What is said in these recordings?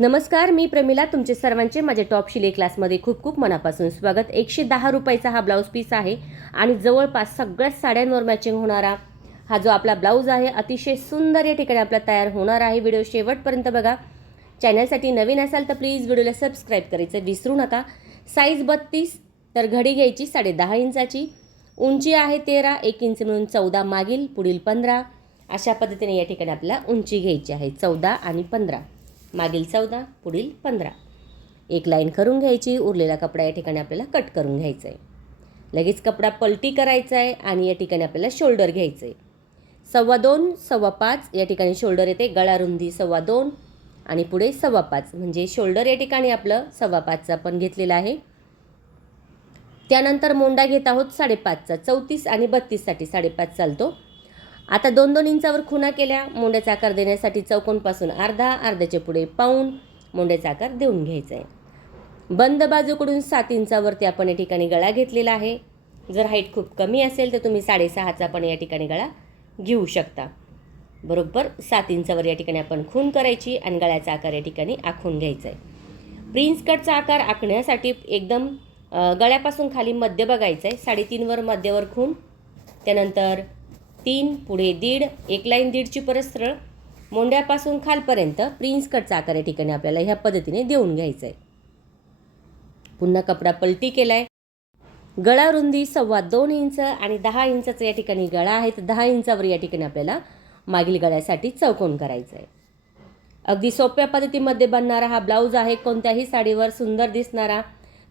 नमस्कार मी प्रमिला तुमचे सर्वांचे माझ्या टॉप शिले क्लासमध्ये खूप खूप मनापासून स्वागत. एकशे दहा रुपयाचा हा ब्लाऊज पीस आहे आणि जवळपास सगळ्याच साड्यांवर मॅचिंग होणारा हा जो आपला ब्लाऊज आहे अतिशय सुंदर या ठिकाणी आपला तयार होणार आहे. व्हिडिओ शेवटपर्यंत बघा. चॅनलसाठी नवीन असाल तर प्लीज व्हिडिओला सबस्क्राईब करायचं विसरू नका. साईज बत्तीस तर घडी घ्यायची साडे दहा इंचाची. उंची आहे तेरा एक इंच म्हणून चौदा मागील पुढील पंधरा. अशा पद्धतीने या ठिकाणी आपल्याला उंची घ्यायची आहे चौदा आणि पंधरा. मागील चौदा पुढील पंधरा. एक लाईन करून घ्यायची उरलेला कपडा या ठिकाणी आपल्याला कट करून घ्यायचा आहे लगेच कपडा पलटी करायचा आहे आणि या ठिकाणी आपल्याला शोल्डर घ्यायचं आहे सव्वा दोन सव्वा पाच या ठिकाणी शोल्डर येते गळा रुंदी सव्वा दोन आणि पुढे सव्वा पाच. म्हणजे शोल्डर या ठिकाणी आपलं सव्वा पाचचा पण घेतलेला आहे. त्यानंतर मोंडा घेत आहोत साडेपाचचा. चौतीस आणि बत्तीससाठी साडेपाच चालतो. आता दोन दोन इंचावर खुणा केल्या. मोंड्याचा आकार देण्यासाठी चौकोनपासून अर्धा अर्ध्याच्या पुढे पाऊण मोंड्याचा आकार देऊन घ्यायचा आहे बंद बाजूकडून सात इंचावरती आपण या ठिकाणी गळा घेतलेला आहे. जर हाईट खूप कमी असेल तर तुम्ही साडेसहाचा पण या ठिकाणी गळा घेऊ शकता. बरोबर सात इंचावर या ठिकाणी आपण खून करायची आणि गळ्याचा आकार या ठिकाणी आखून घ्यायचा आहे प्रिन्स कटचा आकार आखण्यासाठी एकदम गळ्यापासून खाली मध्य बघायचं आहे साडेतीनवर मध्यवर खून त्यानंतर तीन पुढे दीड एक लाईन दीडची परस्त्रळ मोंड्यापासून खालपर्यंत प्रिन्स कटचा आकार या ठिकाणी आपल्याला ह्या पद्धतीने देऊन घ्यायचं आहे पुन्हा कपडा पलटी केला आहे गळा रुंदी सव्वा दोन इंच आणि दहा इंचाचं या ठिकाणी गळा आहे. तर दहा इंचावर या ठिकाणी आपल्याला मागील गळ्यासाठी चौकोन करायचं आहे अगदी सोप्या पद्धतीमध्ये बनणारा हा ब्लाऊज आहे. कोणत्याही साडीवर सुंदर दिसणारा.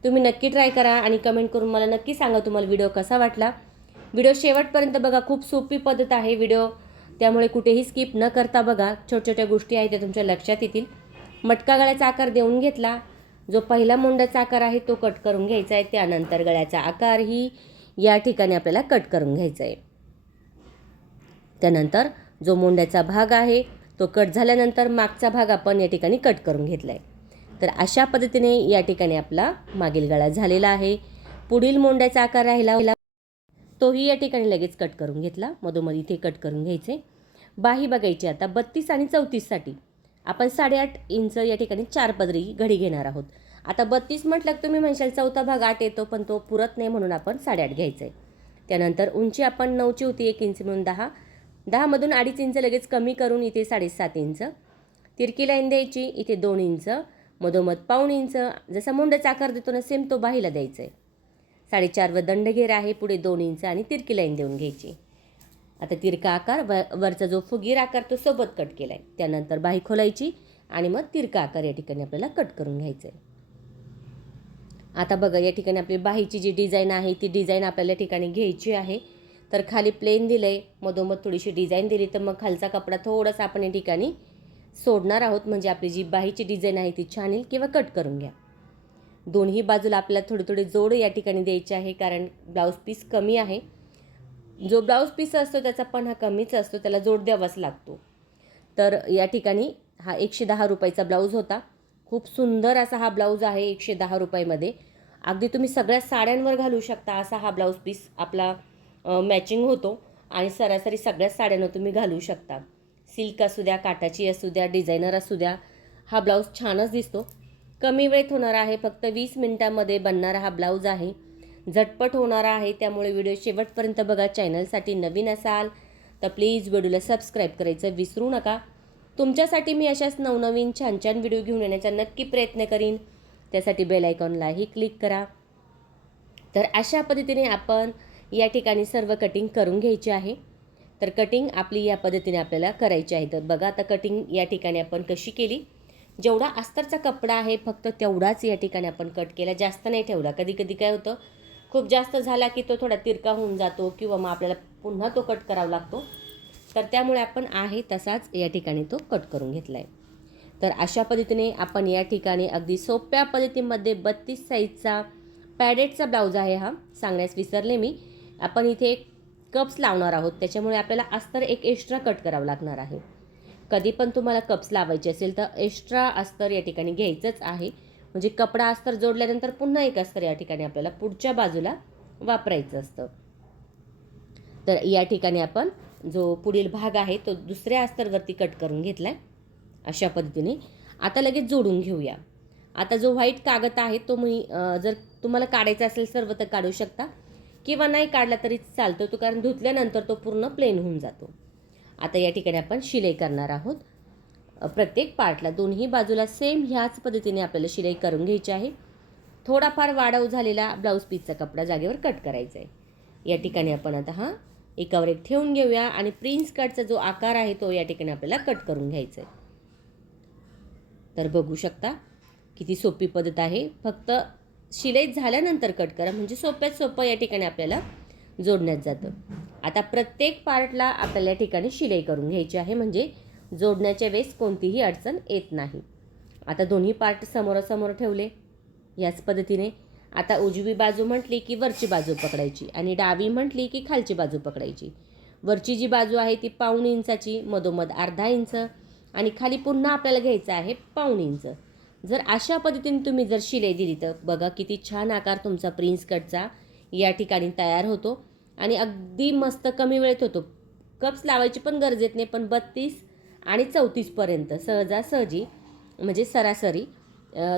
तुम्ही नक्की ट्राय करा आणि कमेंट करून मला नक्की सांगा तुम्हाला व्हिडिओ कसा वाटला. व्हिडिओ शेवटपर्यंत बघा खूप सोपी पद्धत आहे व्हिडिओ. त्यामुळे कुठेही स्किप न करता बघा छोट्या छोट्या गोष्टी आहेत त्या तुमच्या लक्षात येतील. मटका गळ्याचा आकार देऊन घेतला. जो पहिला मोंडाचा आकार आहे तो कट करून घ्यायचा आहे. त्यानंतर गळ्याचा आकार ही या ठिकाणी आपल्याला कट करून घ्यायचा आहे. त्यानंतर जो मुंड्याचा भाग आहे तो कट झाल्यानंतर मागचा भाग आपण या ठिकाणी कट करून घेतला आहे तर अशा पद्धतीने या ठिकाणी आपला मागील गळा झालेला आहे. पुढील मोंड्याचा आकार राहिला तोही या ठिकाणी लगेच कट करून घेतला. मधोमध इथे कट करून घ्यायचे. बाही बघायची आता बत्तीस आणि चौतीससाठी आपण साडेआठ इंच या ठिकाणी चार पदरी घडी घेणार आहोत. आता बत्तीस म्हटलं की तुम्ही म्हणशाल चौथा भाग आठ येतो पण तो पुरत नाही म्हणून आपण साडेआठ घ्यायचं आहे त्यानंतर उंची आपण नऊची होती एक इंच म्हणून दहा. दहामधून अडीच इंच लगेच कमी करून इथे साडेसात इंच. तिरकी लाईन द्यायची इथे दोन इंच. मधोमध पाऊण इंच. जसा मुंडचा आकार देतो ना सेम तो बाहीला द्यायचा आहे साडेचारवर दंडघेर आहे पुढे दोन इंच आणि तिरकी लाईन देऊन घ्यायची. आता तिरका आकार व वरचा जो फुगीर आकार तो सोबत कट केला आहे त्यानंतर बाही खोलायची आणि मग तिरका आकार या ठिकाणी आपल्याला कट करून घ्यायचं आहे आता बघा या ठिकाणी आपली बाहीची जी डिझाईन आहे ती डिझाईन आपल्याला या ठिकाणी घ्यायची आहे. तर खाली प्लेन दिलं आहे मधोमध थोडीशी डिझाईन दिली तर मग खालचा कपडा थोडासा आपण या ठिकाणी सोडणार आहोत. म्हणजे आपली जी बाहीची डिझाईन आहे ती छान येईल किंवा कट करून घ्या. दोन्ही बाजूला आपल्याला थोडे थोडे जोड या ठिकाणी द्यायचे आहे कारण ब्लाऊज पीस कमी आहे. जो ब्लाऊज पीस असतो त्याचा पण हा कमीच असतो त्याला जोड द्यावाच लागतो. तर या ठिकाणी हा एकशे दहा रुपयाचा ब्लाऊज होता. खूप सुंदर असा हा ब्लाऊज आहे एकशे दहा रुपयामध्ये. अगदी तुम्ही सगळ्या साड्यांवर घालू शकता असा हा ब्लाऊज पीस आपला मॅचिंग होतो आणि सरासरी सगळ्याच साड्यांवर तुम्ही घालू शकता. सिल्क असू द्या काटाची असू द्या डिझायनर असू द्या हा ब्लाऊज छानच दिसतो. कमी वेळेत होणार आहे फक्त वीस मिनटामध्ये बनणारा हा ब्लाऊज आहे. झटपट होणारा आहे त्यामुळे व्हिडिओ शेवटपर्यंत बघा. चॅनलसाठी नवीन असाल तर प्लीज व्हिडिओला सबस्क्राईब करायचं विसरू नका. तुमच्यासाठी मी अशाच नवनवीन छान छान व्हिडिओ घेऊन येण्याचा नक्की प्रयत्न करीन. त्यासाठी बेल आयकॉनलाही क्लिक करा. तर अशा पद्धतीने आपण या ठिकाणी सर्व कटिंग करून घ्यायची आहे. तर कटिंग आपली या पद्धतीने आपल्याला करायची आहे. तर बघा आता कटिंग या ठिकाणी आपण कशी केली. जेवढा अस्तरचा कपडा आहे फक्त तेवढाच या ठिकाणी आपण कट केला. जास्त नाही ठेवला. कधी कधी काय होतं खूप जास्त झाला की तो थोडा तिरका होऊन जातो किंवा मग आपल्याला पुन्हा तो कट करावा लागतो. तर त्यामुळे आपण आहे तसाच या ठिकाणी तो कट करून घेतला आहे तर अशा पद्धतीने आपण या ठिकाणी अगदी सोप्या पद्धतीमध्ये बत्तीस साईजचा पॅडेटचा ब्लाऊज आहे हा सांगण्यास विसरले मी. आपण इथे कप्स लावणार आहोत. त्याच्यामुळे आपल्याला अस्तर एक एक्स्ट्रा कट करावं लागणार आहे. कधी पण तुम्हाला कप्स लावायचे असेल तर एक्स्ट्रा अस्तर या ठिकाणी घ्यायचंच आहे. म्हणजे कपडा अस्तर जोडल्यानंतर पुन्हा एक अस्तर या ठिकाणी आपल्याला पुढच्या बाजूला वापरायचं असतं. तर या ठिकाणी आपण जो पुढील भाग आहे तो दुसऱ्या अस्तरवरती कट करून घेतला आहे अशा पद्धतीने आता लगेच जोडून घेऊया. आता जो व्हाईट कागद आहे तो मी जर तुम्हाला काढायचा असेल सर्व तर काढू शकता. किंवा नाही काढला तरी चालतो तो कारण धुतल्यानंतर तो पूर्ण प्लेन होऊन जातो. आता या ठिकाणी आपण शिलाई करणार आहोत. प्रत्येक पार्टला दोन्ही बाजूला सेम ह्याच पद्धतीने आपल्याला शिलाई करून घ्यायची आहे. थोडाफार वाढव झालेला ब्लाऊज पीसचा कपडा जागेवर कट करायचा आहे. या ठिकाणी आपण आता हा एकावर एक ठेवून घेऊया आणि प्रिन्स कटचा जो आकार आहे तो या ठिकाणी आपल्याला कट करून घ्यायचा आहे. तर बघू शकता किती सोपी पद्धत आहे. फक्त शिलाई झाल्यानंतर कट करा. म्हणजे सोप्यात सोपं या ठिकाणी आपल्याला जोडण्यात जातं. आता प्रत्येक पार्टला आपल्याला ठिकाणी शिलाई करून घ्यायची आहे. म्हणजे जोडण्याच्या वेळेस कोणतीही अडचण येत नाही. आता दोन्ही पार्ट समोरासमोर ठेवले. याच पद्धतीने आता उजवी बाजू म्हटली की वरची बाजू पकडायची आणि डावी म्हटली की खालची बाजू पकडायची. वरची जी बाजू आहे ती पाऊण इंचाची मधोमध अर्धा इंच आणि खाली पुन्हा आपल्याला घ्यायचं आहे पाऊण इंच. जर अशा पद्धतीने तुम्ही जर शिलाई दिली तर बघा किती छान आकार तुमचा प्रिन्स कटचा या ठिकाणी तयार होतो. आणि अगदी मस्त कमी वेळेत होतो. कप्स लावायची पण गरज येत नाही पण बत्तीस आणि चौतीसपर्यंत सहजासहजी म्हणजे सरासरी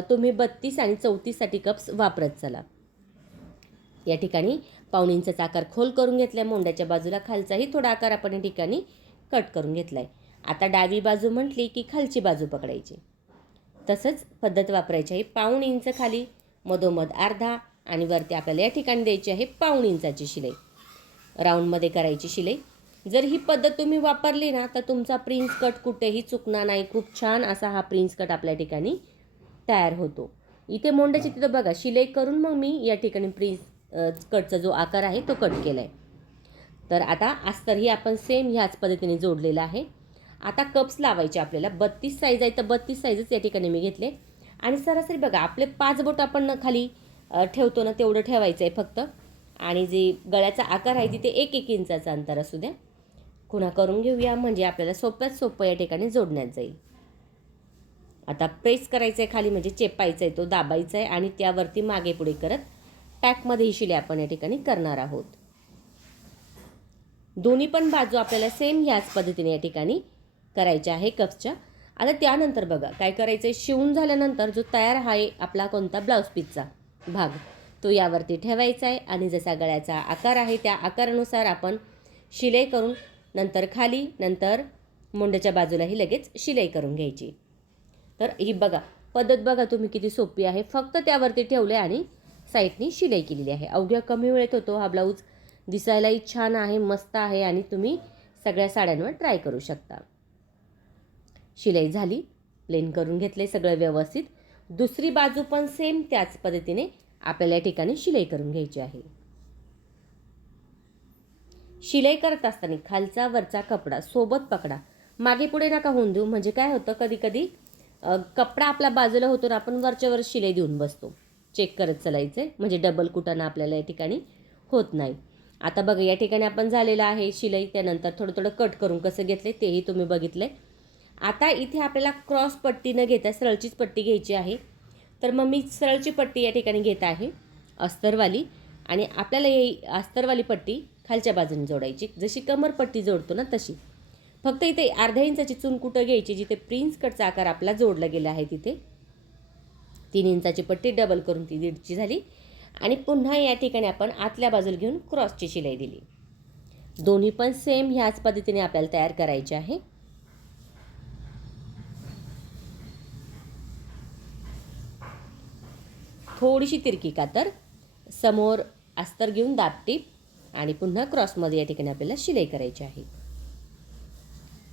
तुम्ही बत्तीस आणि चौतीससाठी कप्स वापरत चला. या ठिकाणी पाऊण आकार खोल करून घेतला आहे मोंड्याच्या बाजूला खालचाही थोडा आकार आपण या ठिकाणी कट करून घेतला आहे आता डावी बाजू म्हटली की खालची बाजू पकडायची. तसंच पद्धत वापरायची आहे पाऊण इंच खाली मधोमध अर्धा आणि वरती आपल्याला या ठिकाणी द्यायची आहे पाऊण इंचाची शिलाई. राऊंडमध्ये करायची शिलाई. जर ही पद्धत तुम्ही वापरली ना तर तुमचा प्रिन्स कट कुठेही चुकणार नाही. खूप छान असा हा प्रिन्स कट आपल्या ठिकाणी तयार होतो. इथे मोंड्याची तिथं बघा शिलाई करून मग मी या ठिकाणी प्रिन्स कटचा जो आकार आहे तो कट केला आहे तर आता अस्तरही आपण सेम ह्याच पद्धतीने जोडलेला आहे. आता कप्स लावायचे आपल्याला. बत्तीस साईज आहे तर बत्तीस साईजच या ठिकाणी मी घेतले. आणि सरासरी बघा आपले पाच बोट आपण खाली ठेवतो ना तेवढं ठेवायचं आहे फक्त. आणि जे गळ्याचा आकार आहे तिथे एक एक इंचाचा अंतर असू द्या. खुणा करून घेऊया म्हणजे आपल्याला सोप्यात सोपं या ठिकाणी जोडण्यात जाईल. आता प्रेस करायचं आहे खाली म्हणजे चेपायचं आहे तो दाबायचा आहे आणि त्यावरती मागे पुढे करत पॅकमध्ये ही शिले आपण या ठिकाणी करणार आहोत. दोन्ही पण बाजू आपल्याला सेम ह्याच पद्धतीने या ठिकाणी करायच्या आहे कप्सच्या आता त्यानंतर बघा काय करायचं आहे शिवून झाल्यानंतर जो तयार आहे आपला कोणता? ब्लाऊज पीसचा भाग. तो यावरती ठेवायचा आहे आणि जसा गळ्याचा आकार आहे त्या आकारानुसार आपण शिलाई करून नंतर खाली नंतर मुंड्याच्या बाजूलाही लगेच शिलाई करून घ्यायची. तर ही बघा पद्धत बघा तुम्ही किती सोपी आहे. फक्त त्यावरती ठेवले आणि साईडनी शिलाई केलेली आहे. अवघ्या कमी वेळेत होतो. हा ब्लाऊज दिसायलाही छान आहे मस्त आहे आणि तुम्ही सगळ्या साड्यांवर ट्राय करू शकता. शिलाई झाली प्लेन करून घेतले सगळं व्यवस्थित. दुसरी बाजू पण सेम त्याच पद्धतीने आपल्याला या ठिकाणी शिलाई करून घ्यायची आहे. शिलाई करत असताना खालचा वरचा कपडा सोबत पकडा. मागे पुढे नका होऊन देऊ. म्हणजे काय होतं? कधी कधी कपडा आपल्या बाजूला होतो ना आपण वरच्या वर शिलाई देऊन बसतो. चेक करत चालायचं म्हणजे डबल कुटाणा आपल्याला या ठिकाणी होत नाही. आता बघा या ठिकाणी आपण झालेलं आहे शिलाई. त्यानंतर थोडं थोडं कट करून कसं घेतले तेही तुम्ही बघितलं आता इथे आपल्याला क्रॉस पट्टी न घेता सरळचीच पट्टी घ्यायची आहे. तर मग मी सरळची पट्टी या ठिकाणी घेत आहे अस्तरवाली. आणि आपल्याला ही अस्तरवाली पट्टी खालच्या बाजूने जोडायची. जशी कमर पट्टी जोडतो ना तशी. फक्त इथे अर्ध्या इंचाची चून कुठं घ्यायची? जिथे प्रिन्स कटचा आकार आपला जोडला गेला आहे तिथे. तीन इंचाची पट्टी डबल करून ती दीडची झाली. आणि पुन्हा या ठिकाणी आपण आतल्या बाजूला घेऊन क्रॉसची शिलाई दिली. दोन्ही पण सेम ह्याच पद्धतीने आपल्याला तयार करायचे आहे. थोडीशी तिरकी कातर समोर अस्तर घेऊन दाबटीप आणि पुन्हा क्रॉसमध्ये या ठिकाणी आपल्याला शिलाई करायची आहे.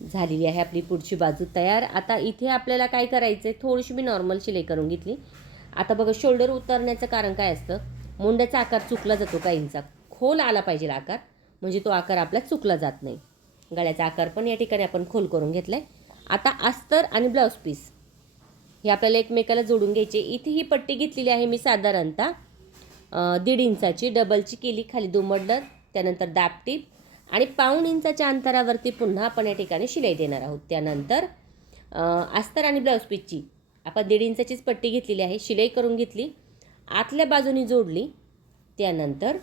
झालेली आहे आपली पुढची बाजू तयार. आता इथे आपल्याला काय करायचं आहे थोडीशी मी नॉर्मल शिलाई करून घेतली. आता बघा शोल्डर उतरण्याचं कारण काय असतं? मुंड्याचा आकार चुकला जातो काहींचा खोल आला पाहिजे आकार. म्हणजे तो आकार आपला चुकला जात नाही. गळ्याचा आकार पण या ठिकाणी आपण खोल करून घेतला आहे आता अस्तर आणि ब्लाऊज पीस हे आपल्याला एकमेकाला जोडून घ्यायचे. इथे ही पट्टी घेतलेली आहे मी साधारणतः दीड इंचाची. डबलची केली खाली दुमडलं त्यानंतर दाबटीप आणि पाऊण इंचाच्या अंतरावरती पुन्हा आपण या ठिकाणी शिलाई देणार आहोत. त्यानंतर अस्तर आणि ब्लाऊज पीसची. आपण दीड इंचाचीच पट्टी घेतलेली आहे. शिलाई करून घेतली. आतल्या बाजूनी जोडली. त्यानंतर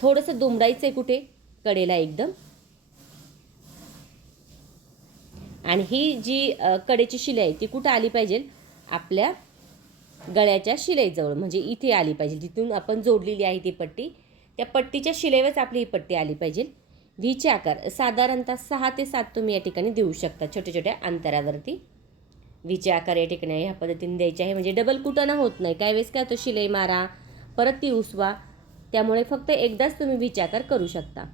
थोडंसं दुमडायचं आहे कुठे? कडेला एकदम. आणि ही जी कडेची शिलाई आहे ती कुठं आली पाहिजे? आपल्या गळ्याच्या शिलाईजवळ म्हणजे इथे आली पाहिजे. तिथून आपण जोडलेली आहे ती पट्टी त्या पट्टीच्या शिलाईवरच आपली ही पट्टी आली पाहिजे. व्हीचे आकार साधारणतः सहा ते सात तुम्ही या ठिकाणी देऊ शकता छोट्या छोट्या अंतरावरती. व्हीचे आकार या ठिकाणी ह्या पद्धतीने द्यायचे आहे. म्हणजे डबल कुटणं होत नाही. काय वेळेस काय तो शिलाई मारा परत ती उसवा. त्यामुळे फक्त एकदाच तुम्ही व्हीचे आकार करू शकता.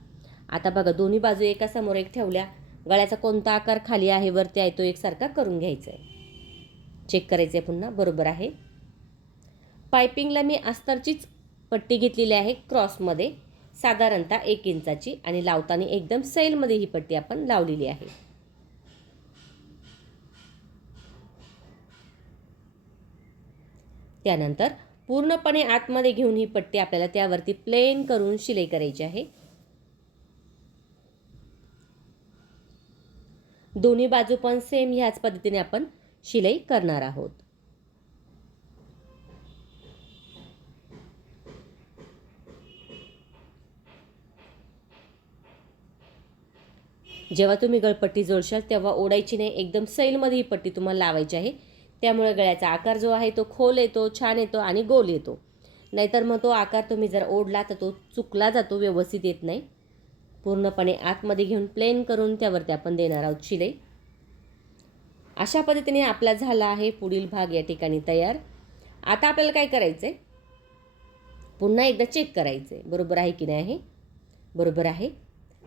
आता बघा दोन्ही बाजू एका समोर एक ठेवल्या. गळ्याचा कोणता आकार खाली आहे वरती आहे तो एकसारखा करून घ्यायचा आहे चेक करायचं आहे पुन्हा बरोबर आहे. पायपिंगला मी अस्तरचीच पट्टी घेतलेली आहे क्रॉसमध्ये साधारणतः एक इंचाची आणि लावताना एकदम सैलमध्ये ही पट्टी आपण लावलेली आहे. त्यानंतर पूर्णपणे आतमध्ये घेऊन ही पट्टी आपल्याला त्यावरती प्लेन करून शिलाई करायची आहे. दोन्ही बाजू पण सेम ह्याच पद्धतीने आपण शिलाई करणार आहोत. जेव्हा तुम्ही गळपट्टी जोडशाल तेव्हा ओढायची नाही एकदम सैलमध्ये ही पट्टी तुम्हाला लावायची आहे. त्यामुळे गळ्याचा आकार जो आहे तो खोल येतो छान येतो आणि गोल येतो. नाहीतर मग तो आकार तुम्ही जर ओढला तर तो चुकला जातो व्यवस्थित येत नाही. पूर्णपणे आतमध्ये घेऊन प्लेन करून त्यावरती आपण देणार आहोत शिलाई अशा पद्धतीने आपला झाला आहे पुढील भाग या ठिकाणी तयार. आता आपल्याला काय करायचं आहे पुन्हा एकदा चेक करायचं आहे बरोबर आहे की नाही आहे? बरोबर आहे.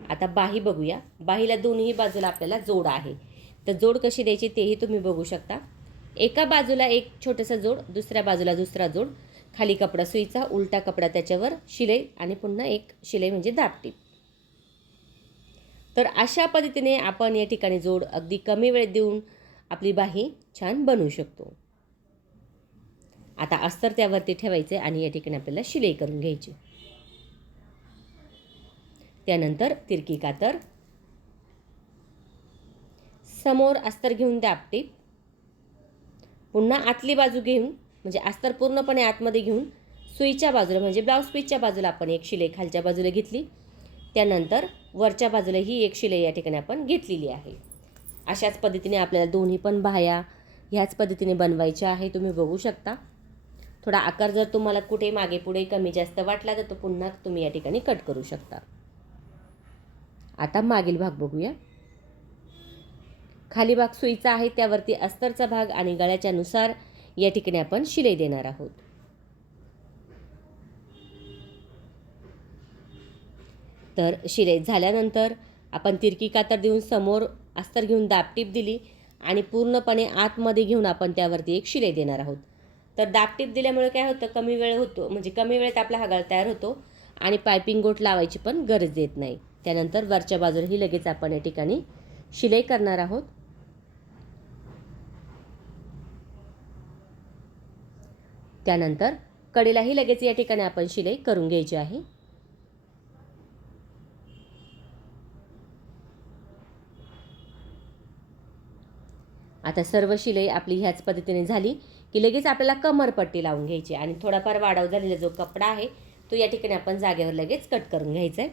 आता बाही बघूया. बाहीला दोन्ही बाजूला आपल्याला जोड आहे. तर जोड कशी द्यायची तेही तुम्ही बघू शकता. एका बाजूला एक छोटंसं जोड दुसऱ्या बाजूला दुसरा जोड. खाली कपडा सुईचा उलटा कपडा त्याच्यावर शिलाई आणि पुन्हा एक शिलाई म्हणजे दाबटीप तर अशा पद्धतीने आपण या ठिकाणी जोड अगदी कमी वेळेत देऊन आपली बाही छान बनवू शकतो. आता अस्तर त्यावरती ठेवायचे आणि या ठिकाणी आपल्याला शिलाई करून घ्यायची. त्यानंतर तिरकी कातर समोर अस्तर घेऊन दापटीप पुन्हा आतली बाजू घेऊन म्हणजे अस्तर पूर्णपणे आतमध्ये घेऊन सुईच्या बाजूला म्हणजे ब्लाऊज पीसच्या बाजूला आपण एक शिलाई खालच्या बाजूला घेतली. त्यानंतर वरच्या बाजूला ही एक शिलाई या ठिकाणी आपण घेतलेली आहे. अशाच पद्धतीने आपल्याला दोन्ही पण बाह्या ह्याच पद्धतीने बनवायच्या आहे तुम्ही बघू शकता. थोडा आकार जर तुम्हाला कुठे मागे पुढे कमी जास्त वाटला तर तो पुन्हा तुम्ही या ठिकाणी कट करू शकता. आता मागील भाग बघूया. खाली भाग सुईचा आहे त्यावरती अस्तरचा भाग आणि गळ्याच्यानुसार या ठिकाणी आपण शिलाई देणार आहोत. तर शिलाई झाल्यानंतर आपण तिरकी कातर देऊन समोर अस्तर घेऊन दापटीप दिली आणि पूर्णपणे आतमध्ये घेऊन आपण त्यावरती एक शिलाई देणार आहोत. तर दापटीप दिल्यामुळे काय होतं? कमी वेळ होतो. म्हणजे कमी वेळेत आपला हा गळ तयार होतो आणि पायपिंग गोट लावायची पण गरज येत नाही. त्यानंतर वरच्या बाजूलाही लगेच आपण या ठिकाणी शिलाई करणार आहोत. त्यानंतर कडेलाही लगेच या ठिकाणी आपण शिलाई करून घ्यायची आहे. आता सर्व शिलाई आपली ह्याच पद्धतीने झाली की लगेच आपल्याला कमरपट्टी लावून घ्यायची आणि थोडाफार वाढव झालेला जो कपडा आहे तो या ठिकाणी आपण जागेवर लगेच कट करून घ्यायचा आहे.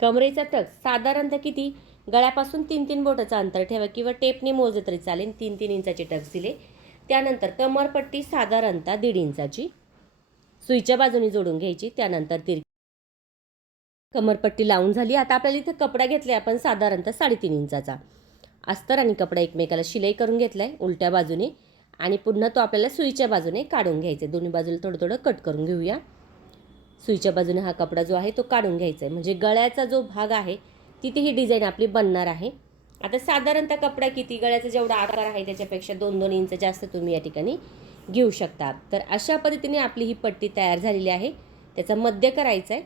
कमरेचा टक साधारणतः किती? गळ्यापासून तीन तीन बोटाचं अंतर ठेवा किंवा टेपने मोजत तरी चालेल. तीन तीन इंचाचे टक्स दिले. त्यानंतर कमरपट्टी साधारणतः दीड इंचाची. सुईच्या बाजूने जोडून घ्यायची त्यानंतर तिर कमरपट्टी लावून झाली. आता आपल्याला इथं कपडा घेतला आपण साधारणतः साडेतीन इंचाचा. अस्तर आणि कपडा एकमेकाला शिलाई करून घेतला आहे उलट्या बाजूने आणि पुन्हा तो आपल्याला सुईच्या बाजूने काढून घ्यायचा आहे. दोन्ही बाजूला थोडं थोडं कट करून घेऊया. सुईच्या बाजूने हा कपडा जो आहे तो काढून घ्यायचा आहे. म्हणजे गळ्याचा जो भाग आहे तिथे ही डिझाईन आपली बनणार आहे. आता साधारणतः कपडा किती? गळ्याचा जेवढा आकार आहे त्याच्यापेक्षा दोन दोन इंच जास्त तुम्ही या ठिकाणी घेऊ शकता. तर अशा पद्धतीने आपली ही पट्टी तयार झालेली आहे. त्याचा मध्य करायचा आहे.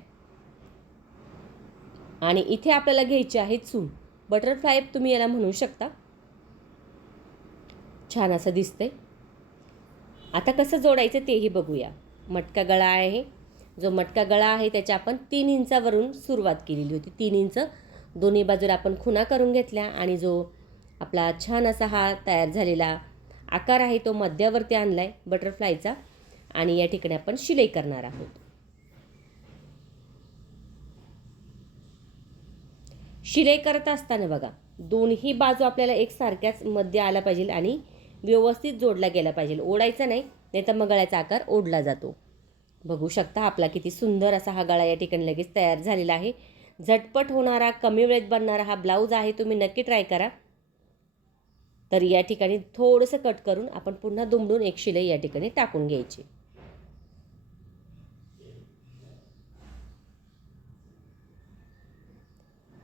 आणि इथे आपल्याला घ्यायची आहे चूल. बटरफ्लाय तुम्ही याला म्हणू शकता. छान असं दिसतंय. आता कसं जोडायचं तेही बघूया. मटका गळा आहे. जो मटका गळा आहे त्याच्या आपण तीन इंचावरून सुरुवात केलेली होती. तीन इंच दोन्ही बाजूला आपण खुणा करून घेतल्या आणि जो आपला छान असा हा तयार झालेला आकार आहे तो मध्यावरती आणला आहे बटरफ्लायचा आणि या ठिकाणी आपण शिलाई करणार आहोत. शिलाई करत असताना बघा दोन्ही बाजू आपल्याला एकसारख्याच मध्य आला पाहिजे आणि व्यवस्थित जोडला गेला पाहिजे. ओढायचा नाही नाही तर मग गळ्याचा आकार ओढला जातो. बघू शकता आपला किती सुंदर असा हा गळा या ठिकाणी लगेच तयार झालेला आहे. झटपट होणारा कमी वेळेत बनणारा हा ब्लाऊज आहे तुम्ही नक्की ट्राय करा. तर या ठिकाणी थोडंसं कट करून आपण पुन्हा दुमडून एक शिलाई या ठिकाणी टाकून घ्यायची.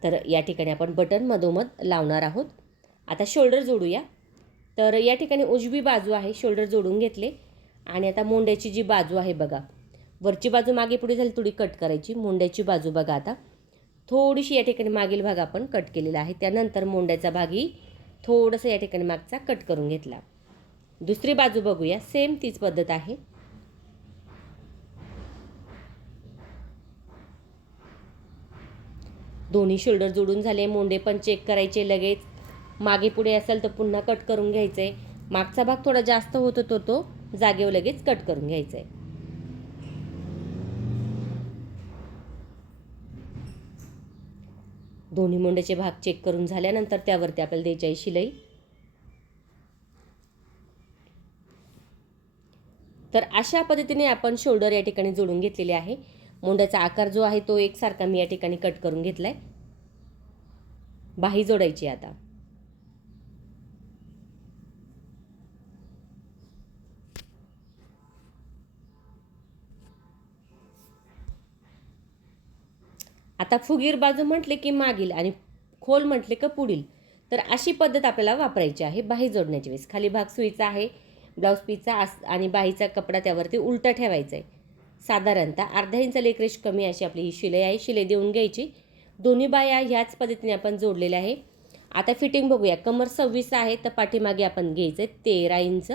तर या ठिकाणी आपण बटन मधोमध लावणार आहोत. आता शोल्डर जोडूया. तर या ठिकाणी उजवी बाजू आहे शोल्डर जोडून घेतले. आणि आता मोंड्याची जी बाजू आहे बघा. वरची बाजू मागे पुढे झाली थोडी कट करायची. मोंड्याची बाजू बघा आता. थोडीशी या ठिकाणी मागील भाग आपण कट केलेला आहे. त्यानंतर मोंड्याचा भागही थोडंसं या ठिकाणी मागचा कट करून घेतला. दुसरी बाजू बघूया. सेम तीच पद्धत आहे. दोन्ही शोल्डर जोडून झाले. मोंडे पण चेक करायचे लगेच. मागे पुढे असेल तर पुन्हा कट करून घ्यायचं आहे मागचा भाग थोडा जास्त होत होतो तो जागेवर लगेच कट करून घ्यायचा आहे दोन्ही मोंड्याचे भाग चेक करून झाल्यानंतर त्यावरती आपल्याला द्यायची आहे शिलाई. तर अशा पद्धतीने आपण शोल्डर या ठिकाणी जोडून घेतलेले आहे. मोंड्याचा आकार जो आहे तो एकसारखा मी या ठिकाणी कट करून घेतला आहे बाही जोडायची आता. आता फुगीर बाजू म्हटले की मागील आणि खोल म्हटले का पुढील. तर अशी पद्धत आपल्याला वापरायची आहे. बाही जोडण्याची वेळेस. खाली भाग सुईचा आहे ब्लाऊज पीचा आस आणि बाहीचा कपडा त्यावरती उलटा ठेवायचा आहे. साधारणतः अर्धा इंच लेकरेश कमी अशी आपली ही शिलाई आहे. शिलाई देऊन घ्यायची. दोन्ही बाया ह्याच पद्धतीने आपण जोडलेल्या आहे. आता फिटिंग बघूया. कमर सव्वीस आहे तर पाठीमागे आपण घ्यायचं आहे तेरा इंच.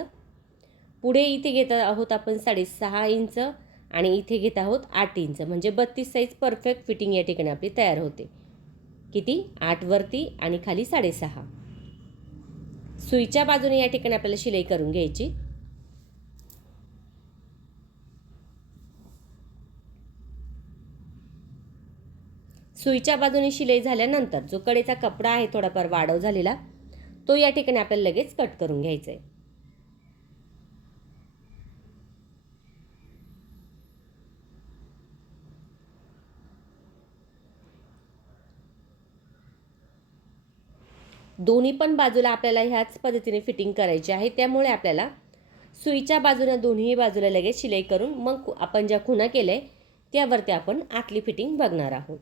पुढे इथे घेत आहोत आपण साडेसहा इंच. आणि इथे घेत आहोत आठ इंच म्हणजे बत्तीस साईज परफेक्ट फिटिंग या ठिकाणी आपली तयार होते. किती? आठवरती आणि खाली साडेसहा. सुईच्या बाजूने या ठिकाणी आपल्याला शिलाई करून घ्यायची. सुईच्या बाजूने शिलाई झाल्यानंतर जो कडेचा कपडा आहे थोडाफार वाढव झालेला तो या ठिकाणी आपल्याला लगेच कट करून घ्यायचा आहे दोन्ही पण बाजूला आपल्याला ह्याच पद्धतीने फिटिंग करायची आहे. त्यामुळे आपल्याला सुईच्या बाजूने दोन्ही बाजूला लगेच शिलाई करून मग आपण ज्या खुणा केल्या त्यावरती आपण आतली फिटिंग बघणार आहोत.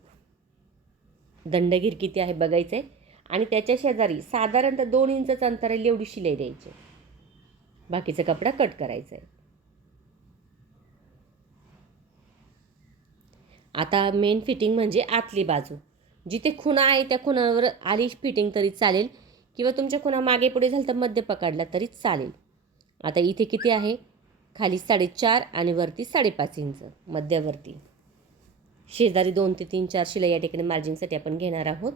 दंडगीर किती आहे बघायचं आहे आणि त्याच्या शेजारी साधारणतः दोन इंचच अंतराला एवढी शिलाई द्यायची. बाकीचा कपडा कट करायचा आहे आता मेन फिटिंग म्हणजे आतली बाजू. जिथे खुणा आहे त्या खुणावर आली फिटिंग तरी चालेल. किंवा तुमच्या खुणा मागे पुढे झालं तर मध्य पकडला तरी चालेल. आता इथे किती आहे? खाली साडेचार आणि वरती साडेपाच इंच मध्यावरती. शेजारी दोन ते तीन चार शिलाई या ठिकाणी मार्जिंगसाठी आपण घेणार आहोत.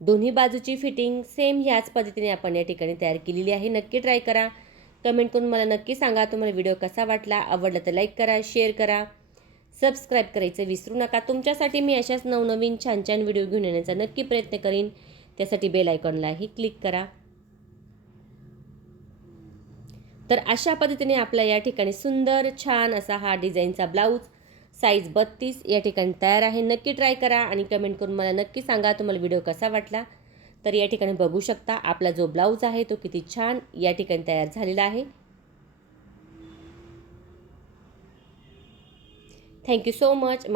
दोन्ही बाजूची फिटिंग सेम ह्याच पद्धतीने आपण या ठिकाणी तयार केलेली आहे. नक्की ट्राय करा. कमेंट करून मला नक्की सांगा. तुम्हाला व्हिडिओ कसा वाटला? आवडला तर लाईक करा शेअर करा. सबस्क्राईब करायचं विसरू नका. तुमच्यासाठी मी अशाच नवनवीन छान छान व्हिडिओ घेऊन येण्याचा नक्की प्रयत्न करीन. त्यासाठी बेल आयकॉनलाही क्लिक करा. तर अशा पद्धतीने आपला या ठिकाणी सुंदर छान असा हा डिझाईनचा ब्लाऊज साईज बत्तीस या ठिकाणी तयार आहे. नक्की ट्राय करा आणि कमेंट करून मला नक्की सांगा तुम्हाला व्हिडिओ कसा वाटला. तर या ठिकाणी बघू शकता आपला जो ब्लाऊज आहे तो किती छान या ठिकाणी तयार झालेला आहे. Thank you so much